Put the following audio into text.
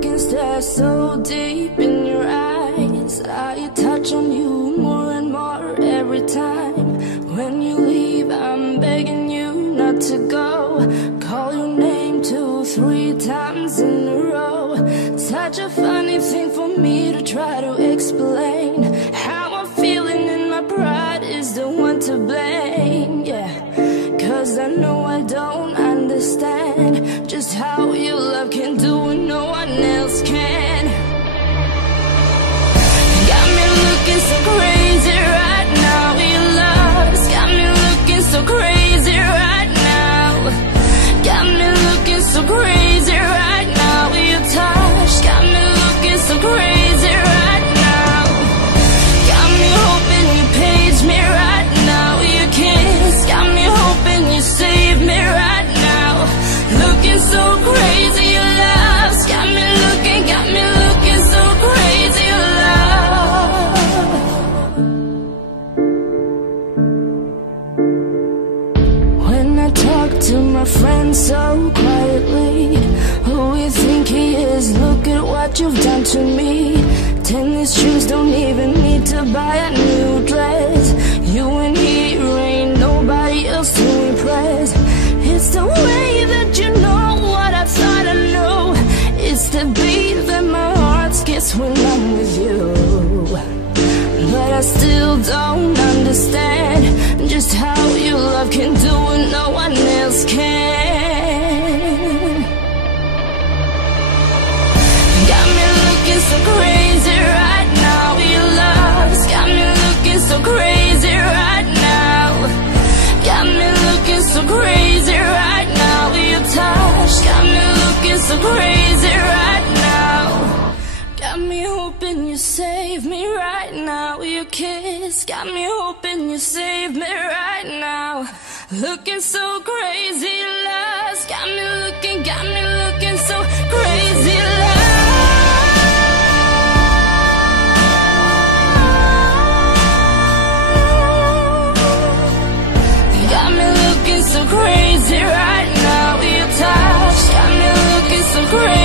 can stare so deep in your eyes. I touch on you more and more every time. When you leave, I'm begging you not to go. Call your name 2, 3 times in a row. Such a funny thing for me to try to explain. How I'm feeling and my pride is the one to blame. Yeah, 'cause I know I don't understand just how your love can do what no one else can. Got me looking so crazy right now. Your love's got me looking so crazy right now. Got me looking so crazy right now. Your touch got me looking so crazy right now. Got me hoping you page me right now. Your kiss got me hoping you save me right now. Looking so crazy, your love's got me looking so crazy, your love. When I talk to my friends so quietly, who you think he is? Look at what you've done to me. Tennis shoes, don't even need to buy a new dress. You and he ain't nobody else to impress. It's the way that you know what I thought I knew. It's the beat that my heart skips when I'm with you. But I still don't understand just how your love can do what no one else can. Got me looking so crazy right now. Your love's got me looking so crazy right now. Got me looking so crazy right now. Your touch got me looking so crazy right now. Got me hoping you save me right now. Your kiss got me hoping you save me right now. Looking so crazy, love's got me looking so crazy, love. Got me looking so crazy right now. Your touch got me looking so crazy.